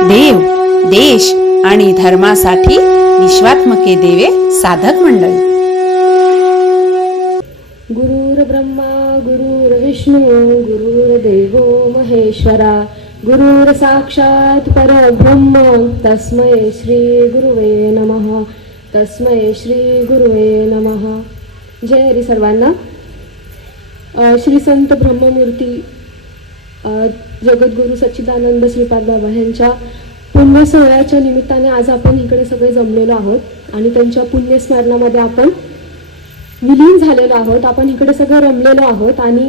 देव देश आणि धर्मासाठी विश्वात्मके देवे साधक मंडळी. गुरुर्ब्रह्मा गुरुर्विष्णू गुरुर्देवो महेश्वरा गुरुर साक्षात परब्रह्म तस्मै श्री गुरुवे नमः तस्मै श्री गुरुवे नमः. जय हरी सर्वांना. श्री संत ब्रह्ममूर्ती जगद्गुरू सच्चिदानंद श्रीपाद बाबा यांच्या पुण्यसोहळ्याच्या निमित्ताने आज आपण इकडे सगळे जमलेलो आहोत आणि त्यांच्या पुण्यस्मरणामध्ये आपण विलीन झालेलो आहोत. आपण इकडे सगळं रमलेलो आहोत आणि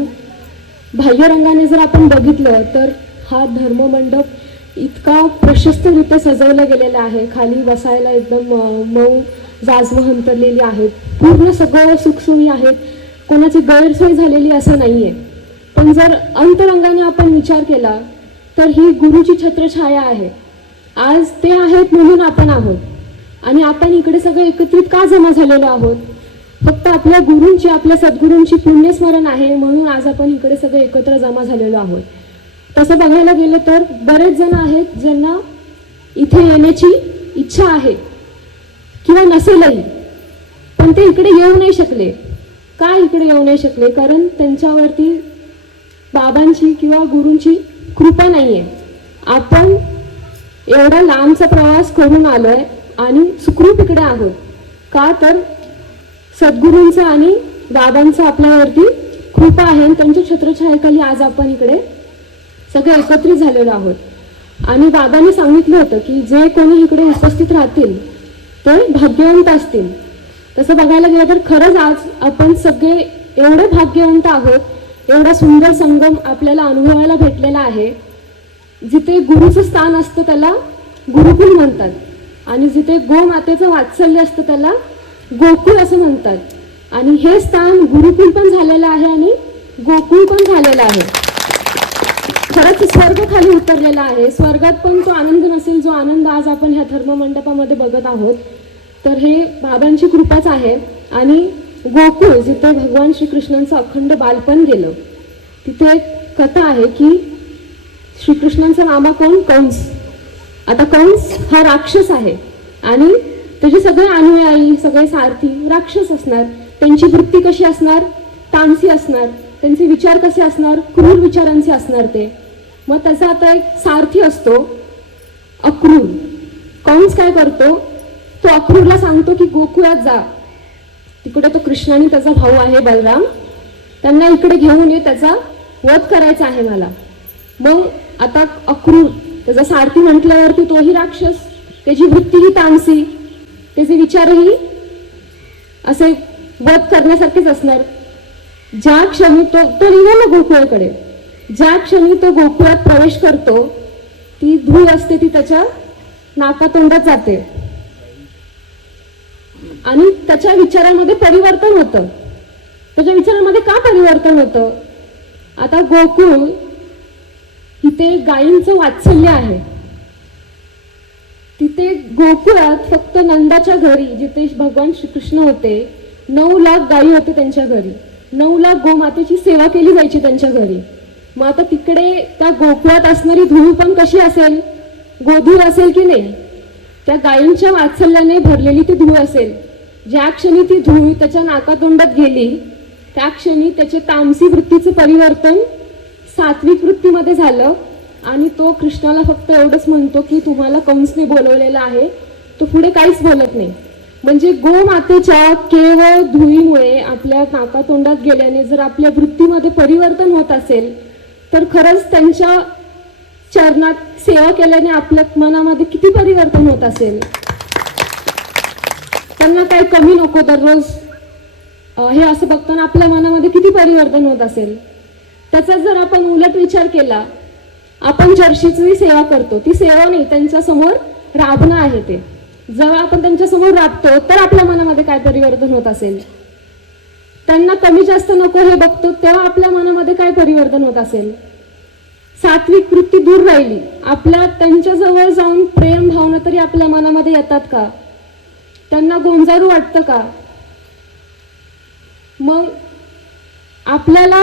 बाह्य रंगाने जर आपण बघितलं तर हा धर्ममंडप इतका प्रशस्तरित्या सजवला गेलेला आहे. खाली बसायला एकदम मऊ जाजवं हंतरलेली आहेत. पूर्ण सगळं सुखसोयी आहेत. कोणाची गैरसोय झालेली असं नाही आहे पण जर अंतरंगाने आपण विचार केला तर ही गुरुची छत्रछाया आहे. आज ते आहेत म्हणून आपण आहोत. आणि आपण इकडे सगळे एकत्रित का जमा झालेलो आहोत? फक्त आपल्या गुरूंची आपल्या सद्गुरूंची पुण्यस्मरण आहे म्हणून आज आपण इकडे सगळे एकत्र जमा झालेलो आहोत. तसं बघायला गेलं तर बरेच जण आहेत ज्यांना इथे येण्याची इच्छा आहे किंवा नसेलही. पण ते इकडे येऊ नाही शकले. का इकडे येऊ नाही शकले? कारण त्यांच्यावरती बाबांची किंवा गुरूंची कृपा नाही आहे आपण एवढा लांबचा प्रवास करून आलो आहे आणि सुखरूप इकडे आहोत. का तर सद्गुरूंचं आणि बाबांचं आपल्यावरती कृपा आहे आणि त्यांच्या छत्रछायेखाली आज आपण इकडे सगळे एकत्रित झालेलो आहोत. आणि बाबांनी सांगितलं होतं की जे कोणी इकडे उपस्थित राहतील ते भाग्यवंत असतील. तसं बघायला गेलं तर खरंच आज आपण सगळे एवढे भाग्यवंत आहोत एवढा सुंदर संगम आपल्याला अनुभवायला भेटलेला आहे. जिथे गुरुचं स्थान असतं त्याला गुरुकुल म्हणतात. आणि जिथे गोमातेचं वात्सल्य असतं त्याला गोकुळ असं म्हणतात. आणि हे स्थान गुरुकुल पण झालेलं आहे आणि गोकुळ पण झालेलं आहे. खरंच स्वर्ग खाली उतरलेला आहे. स्वर्गात पण तो आनंद नसेल जो आनंद आज आपण ह्या धर्ममंडपामध्ये बघत आहोत. तर हे बाबांची कृपाच आहे. आणि गोकुळ जिथे भगवान श्रीकृष्णांचं अखंड बालपण गेलं तिथे एक कथा आहे की श्रीकृष्णांचा मामा कोण? कंस. आता कंस हा राक्षस आहे आणि त्याचे सगळे अनुयायी सगळे सारथी राक्षस असणार. त्यांची वृत्ती कशी असणार? तामसी असणार. त्यांचे विचार कसे असणार? क्रूर विचारांचे असणार ते. मग त्याचा आता एक सारथी असतो अक्रूर. कंस काय करतो? तो अक्रूरला सांगतो की गोकुळात जा. तिकडे तो कृष्ण आणि त्याचा भाऊ आहे बलराम. त्यांना इकडे घेऊन ये त्याचा वध करायचा आहे मला. मग आता अक्रूर त्याचा सारथी म्हटल्यावरती तोही राक्षस त्याची वृत्तीही तामसी त्याचे विचारही असे वध करण्यासारखेच असणार. ज्या क्षणी तो तो निघाला गोकुळाकडे ज्या क्षणी तो गोकुळात प्रवेश करतो ती धूळ असते ती त्याच्या नाकातोंडात जाते. आणि त्याच्या विचारामध्ये परिवर्तन होतं. त्याच्या विचारामध्ये का परिवर्तन होतं? आता गोकुळ तिथे गायींचं वात्सल्य आहे. तिथे गोकुळात फक्त नंदाच्या घरी जिथे भगवान श्रीकृष्ण होते नऊ लाख गायी होते त्यांच्या घरी. नऊ लाख गोमातेची सेवा केली जायची त्यांच्या घरी. मग आता तिकडे त्या गोकुळात असणारी धूळ पण कशी असेल? गोधूर असेल की नाही? त्या गायींच्या वात्सल्याने भरलेली ती धूळ असेल. ज्या क्षणी ती धूळ त्याच्या नाकातोंडात गेली त्या क्षणी त्याचे तामसी वृत्तीचं परिवर्तन सात्विक वृत्तीमध्ये झालं आणि तो कृष्णाला फक्त एवढंच म्हणतो की तुम्हाला कंसने बोलवलेला आहे तो पुढे काहीच बोलत नाही. म्हणजे गोमातेच्या केवळ धुळीमुळे आपल्या नाकातोंडात गेल्याने जर आपल्या वृत्तीमध्ये परिवर्तन होत असेल तर खरंच त्यांच्या चरणात सेवा केल्याने आपल्या मनामध्ये किती परिवर्तन होत असेल? त्यांना काही कमी नको दररोज. हे असं बघताना आपल्या मनामध्ये किती परिवर्तन होत असेल. त्याचा जर आपण उलट विचार केला आपण जर्शीची सेवा करतो. ती सेवा नाही त्यांच्यासमोर राबणं आहे ते. जेव्हा आपण त्यांच्यासमोर राबतो तर आपल्या मनामध्ये काय परिवर्तन होत असेल? त्यांना कमी जास्त नको हे बघतो तेव्हा आपल्या मनामध्ये काय परिवर्तन होत असेल? सात्विक वृत्ती दूर राहिली. आपल्या त्यांच्याजवळ जाऊन प्रेम भावना तरी आपल्या मनामध्ये येतात का? त्यांना गोंजारू वाटतं का? मग आपल्याला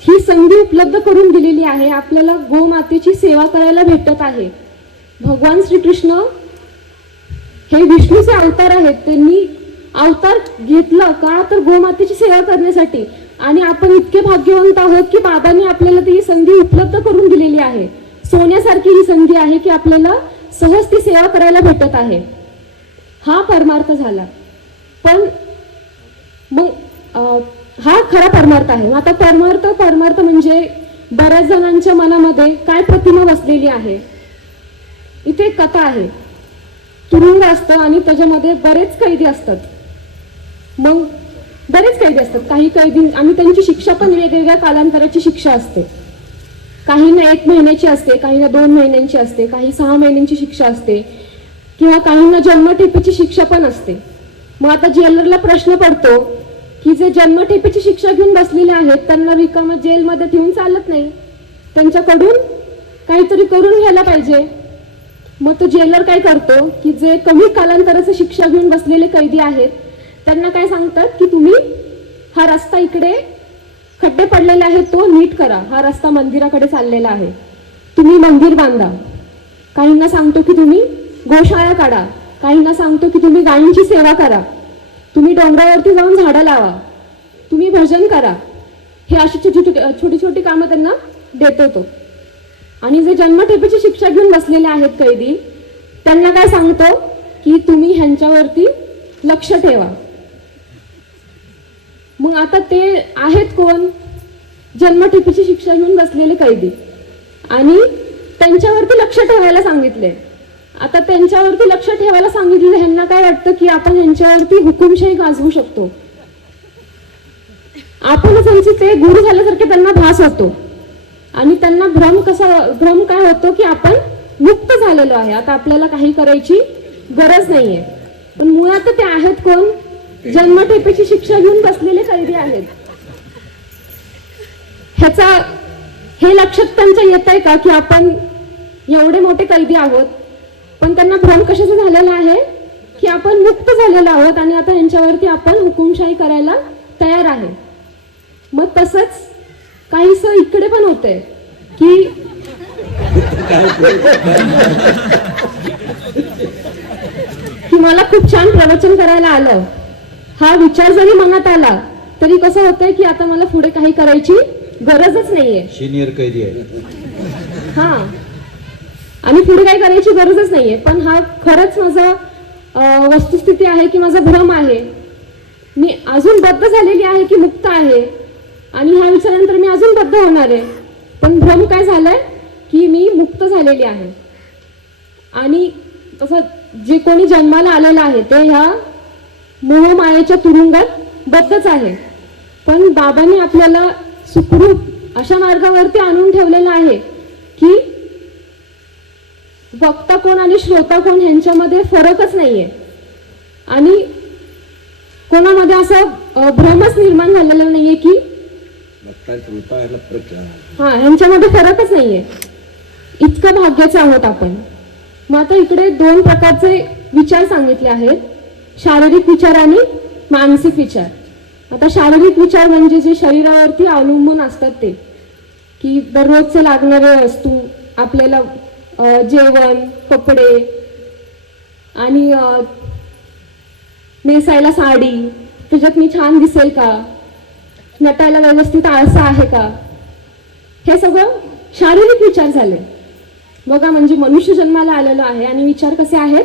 ही संधी उपलब्ध करून दिलेली आहे. आपल्याला गोमातेची सेवा करायला भेटत आहे. भगवान श्रीकृष्ण हे विष्णूचे अवतार आहेत. त्यांनी अवतार घेतलं का तर गोमातेची सेवा करण्यासाठी. आणि आपण इतके भाग्यवंत आहोत की बाबांनी आपल्याला ती संधी उपलब्ध करून दिलेली आहे. सोन्यासारखी ही संधी आहे की आपल्याला सहज ती सेवा करायला भेटत आहे. हा परमार्थ झाला. पण मग हा खरा परमार्थ आहे. आता परमार्थ परमार्थ म्हणजे बऱ्याच जणांच्या मनामध्ये काय प्रतिमा बसलेली आहे? इथे एक कथा आहे. तुरुंग असतं आणि त्याच्यामध्ये बरेच कैदी असतात. मग बरेच कैदी असतात. काही कैदी आणि त्यांची शिक्षा पण वेगवेगळ्या कालांतराची शिक्षा असते. काहींना एक महिन्याची असते काहींना दोन महिन्यांची असते काही सहा महिन्यांची शिक्षा असते. किंवा काहींना जन्मठेपेची शिक्षा पण असते. मग आता जेलरला प्रश्न पडतो की जे जन्मठेपेची शिक्षा घेऊन बसलेले आहेत त्यांना रिकामा जेलमध्ये ठेवून चालत नाही. त्यांच्याकडून काहीतरी करून घ्यायला पाहिजे. मग तो जेलर काय करतो की जे कमी कालांतराचं शिक्षा घेऊन बसलेले कैदी आहेत त्यांना काय सांगतात की तुम्ही हा रस्ता इकडे खड्डे पडलेले आहेत तो नीट करा. हा रस्ता मंदिराकडे चाललेला आहे. तुम्ही मंदिर बांधा. काहींना सांगतो की तुम्ही गोशाळा काढा. काहींना सांगतो की तुम्ही गायींची सेवा करा. तुम्ही डोंगरावरती जाऊन झाडं लावा. तुम्ही भजन करा. हे अशी छोटी छोटी छोटी छोटी कामं त्यांना देतो तो. आणि जे जन्मठेपेची शिक्षा घेऊन बसलेले आहेत कैदी त्यांना काय सांगतो? की तुम्ही ह्यांच्यावरती लक्ष ठेवा. मग आता ते आहेत कोण? जन्मठेपेची शिक्षा घेऊन बसलेले कैदी. आणि त्यांच्यावरती लक्ष ठेवायला सांगितले. आता त्यांच्यावरती लक्ष ठेवायला सांगितलं ह्यांना काय वाटतं की आपण ह्यांच्यावरती हुकुमशाही गाजवू शकतो? आपणच यांचे ते गुरु झाल्यासारखे त्यांना भास होतो. आणि त्यांना भ्रम कसा भ्रम काय होतो की आपण मुक्त झालेलो आहे. आता आपल्याला काही करायची गरज नाहीये. पण मुळात ते आहेत कोण? जन्मठेपेची शिक्षा घेऊन बसलेले कैदी आहेत. ह्याचा हे लक्षात त्यांच्या येत आहे का की आपण एवढे मोठे कैदी आहोत? पण त्यांना भ्रम कशाचा झालेला आहे? की आपण मुक्त झालेलो आहोत आणि आता यांच्यावरती आपण हुकुमशाही करायला तयार आहे. मग तसंच काहीस इकडे पण होतंय की की मला खूप छान प्रवचन करायला आलं. हा विचार जरी मनात आला तरी कसं होतंय की आता मला पुढे काही करायची गरजच नाहीये. सिनियर कैदी आहे. हा. आणि पुढे काही करायची गरजच नाहीये. पण हा खरंच माझा वस्तुस्थिती आहे की माझा भ्रम आहे. मी अजून बद्ध झालेली आहे की मुक्त आहे. आणि ह्या विचारानंतर मी अजून बद्ध होणार आहे. पण भ्रम काय झालाय? की मी मुक्त झालेली आहे. आणि तसं जे कोणी जन्माला आलेलं आहे ते ह्या मोहमायेच्या तुरुंगात बद्धच आहे. पण बाबांनी आपल्याला सुखरूप अशा मार्गावरती आणून ठेवलेलं आहे की वक्ता कोण आणि श्रोता कोण ह्यांच्यामध्ये फरकच नाहीये. आणि कोणामध्ये असा भ्रमच निर्माण झालेला नाहीये की हा ह्यांच्यामध्ये फरकच नाहीये. इतकं भाग्याचं आहोत आपण. मग आता इकडे दोन प्रकारचे विचार सांगितले आहेत. शारीरिक विचार आणि मानसिक विचार. आता शारीरिक विचार म्हणजे जे शरीरावरती अवलंबून असतात ते. की दररोजचे लागणारे वस्तू आपल्याला जेवण कपडे आणि नेसायला साडी. त्याच्यात मी छान दिसेल का? नटायला व्यवस्थित आळसा आहे का? हे सगळं शारीरिक विचार झाले. बघा म्हणजे मनुष्य जन्माला आलेलो आहे आणि विचार कसे आहेत?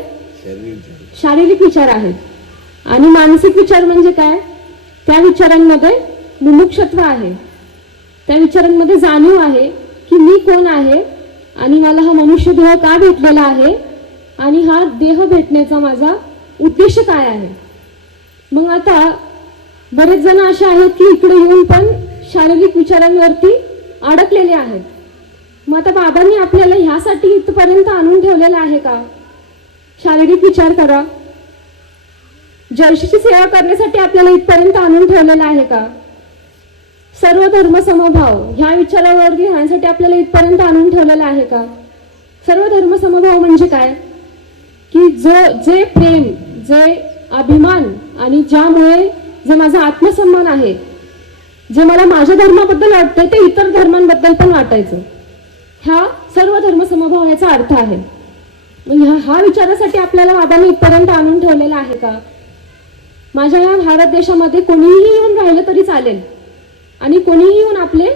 शारीरिक विचार आहेत. आणि मानसिक विचार म्हणजे काय? त्या विचारांमध्ये मुमुक्षत्व आहे. त्या विचारांमध्ये जाणीव आहे की मी कोण आहे आणि मला हा मनुष्य देह का भेटलेला आहे? आणि हा देह भेटण्याचा माझा उद्देश काय आहे? मग आता बरेच जण असे आहेत की इकडे येऊन पण शारीरिक विचारांवरती अडकलेले आहेत. मग आता बाबांनी आपल्याला ह्यासाठी इथपर्यंत आणून ठेवलेलं आहे का? शारीरिक विचार करा. जर्शीची सेवा करण्यासाठी आपल्याला इथपर्यंत आणून ठेवलेलं आहे का? सर्व धर्म समभाव ह्या विचारावर लिहिण्यासाठी आपल्याला इथपर्यंत आणून ठेवलेला आहे का? सर्व धर्म समभाव म्हणजे काय? की जो जे प्रेम जे अभिमान आणि ज्यामुळे जे माझा आत्मसन्मान आहे जे मला माझ्या धर्माबद्दल वाटतंय ते इतर धर्मांबद्दल पण वाटायचं. ह्या सर्व धर्म समभाव ह्याचा अर्थ आहे. ह्या हा विचारासाठी आपल्याला बाबांनी इथपर्यंत आणून ठेवलेला आहे का? माझ्या या भारत देशामध्ये कोणीही येऊन राहिलं तरी चालेल. आणि कोणीही येऊन आपले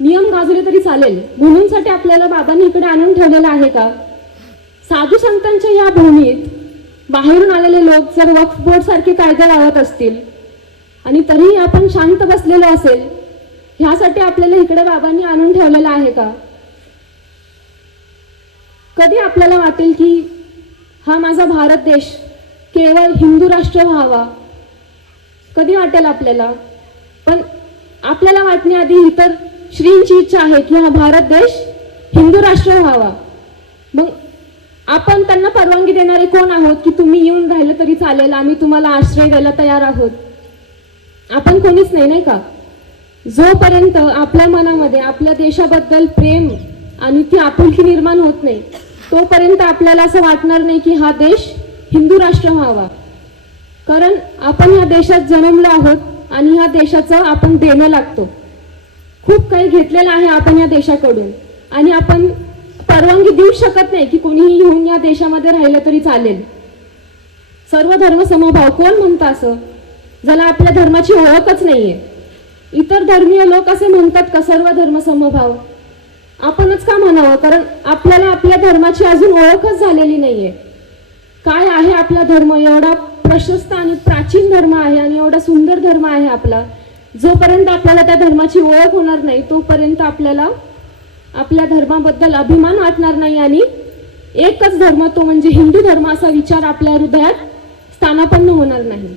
नियम गाजले तरी चालेल. गुणूंसाठी आपल्याला बाबांनी इकडे आणून ठेवलेलं आहे का? साधू संतांच्या या भूमीत बाहेरून आलेले लोक जर वक्फ बोर्ड सारखे कायदे लावत असतील आणि तरीही आपण शांत बसलेलो असेल ह्यासाठी आपल्याला इकडे बाबांनी आणून ठेवलेलं आहे का? कधी आपल्याला वाटेल की हा माझा भारत देश केवळ हिंदू राष्ट्र व्हावा? कधी वाटेल आपल्याला? पण आपल्याला वाटण्याआधी इतर श्रींची इच्छा आहे की हा भारत देश हिंदू राष्ट्र व्हावा मग आपण त्यांना परवानगी देणारे कोण आहोत की तुम्ही येऊन राहिलं तरी चालेल आम्ही तुम्हाला आश्रय द्यायला तयार आहोत? आपण कोणीच नाही नाही का? जोपर्यंत आपल्या मनामध्ये आपल्या देशाबद्दल प्रेम आणि ती आपुलकी निर्माण होत नाही तोपर्यंत आपल्याला असं वाटणार नाही की हा देश हिंदू राष्ट्र व्हावा. कारण आपण ह्या देशात जन्मलो आहोत आणि ह्या देशाचं आपण देणं लागतो. खूप काही घेतलेलं आहे आपण या देशाकडून. आणि आपण परवानगी देऊ शकत नाही की कोणीही येऊन या देशामध्ये राहिलं तरी चालेल. सर्व धर्म समभाव कोण म्हणतं असं? ज्याला आपल्या धर्माची ओळखच नाहीये. इतर धर्मीय लोक असे म्हणतात का सर्व धर्म समभाव? आपणच का म्हणावं? कारण आपल्याला आपल्या धर्माची अजून ओळखच झालेली नाहीये. काय आहे आपला धर्म? एवढा प्रशस्त आणि प्राचीन धर्म आहे आणि एवढा सुंदर धर्म आहे आपला. जोपर्यंत आपल्याला त्या धर्माची ओळख होणार नाही तोपर्यंत आपल्याला आपल्या धर्माबद्दल अभिमान वाटणार नाही आणि एकच धर्म तो म्हणजे हिंदू धर्म असा विचार आपल्या हृदयात स्थानापन्न होणार नाही.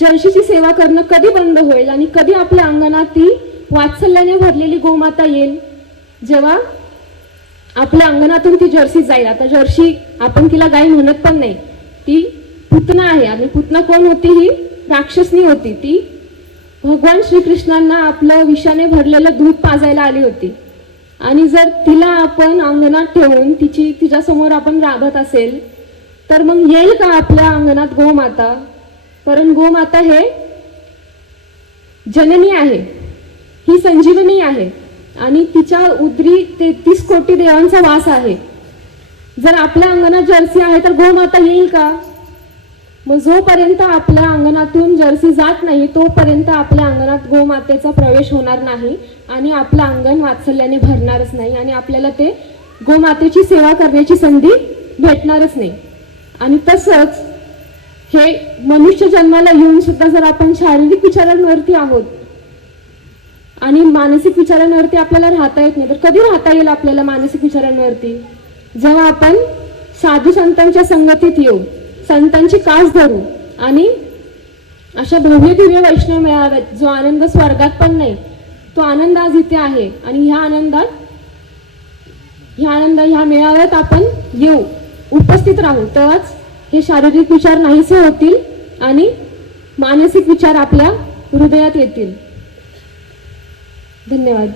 जळशीची सेवा करणं कधी बंद होईल आणि कधी आपल्या अंगणात ती वात्सल्याने भरलेली गोमाता येईल? जेव्हा आपल्या अंगणातून ती जर्सी जाईल. आता जर्सी आपण तिला गाय म्हणत पण नाही. ती पुतना आहे. आणि पुतना कोण होती ही? राक्षसनी होती ती. भगवान श्रीकृष्णांना आपलं विषाने भरलेलं दूध पाजायला आली होती. आणि जर तिला आपण अंगणात ठेवून तिची तिच्यासमोर आपण राबत असेल तर मग येईल का आपल्या अंगणात गोमाता? कारण गोमाता हे जननी आहे. ही संजीवनी आहे. आणि तिच्या उदरी तेहतीस कोटी देवांचा वास आहे. जर आपल्या अंगणात जर्सी आहे तर गोमाता येईल का? मग जोपर्यंत आपल्या अंगणातून जर्सी जात नाही तोपर्यंत आपल्या अंगणात गोमातेचा प्रवेश होणार नाही आणि आपलं अंगण वात्सल्याने भरणारच नाही आणि आपल्याला ते गोमातेची सेवा करण्याची संधी भेटणारच नाही. आणि तसंच हे मनुष्य जन्माला येऊन सुद्धा जर आपण शारीरिक विचारांवरती आहोत आणि मानसिक विचारांवरती आपल्याला राहता येत नाही तर कधी राहता येईल आपल्याला मानसिक विचारांवरती? जेव्हा आपण साधू संतांच्या संगतीत येऊ संतांची कास धरू. आणि अशा भव्य दिव्य वैष्णव मिळाव्यात जो आनंद स्वर्गात पण नाही तो आनंद आज इथे आहे. आणि ह्या आनंदात ह्या आनंद ह्या मेळाव्यात आपण येऊ उपस्थित राहू. तेव्हाच हे शारीरिक विचार नाहीसे होतील आणि मानसिक विचार आपल्या हृदयात येतील. धन्यवाद.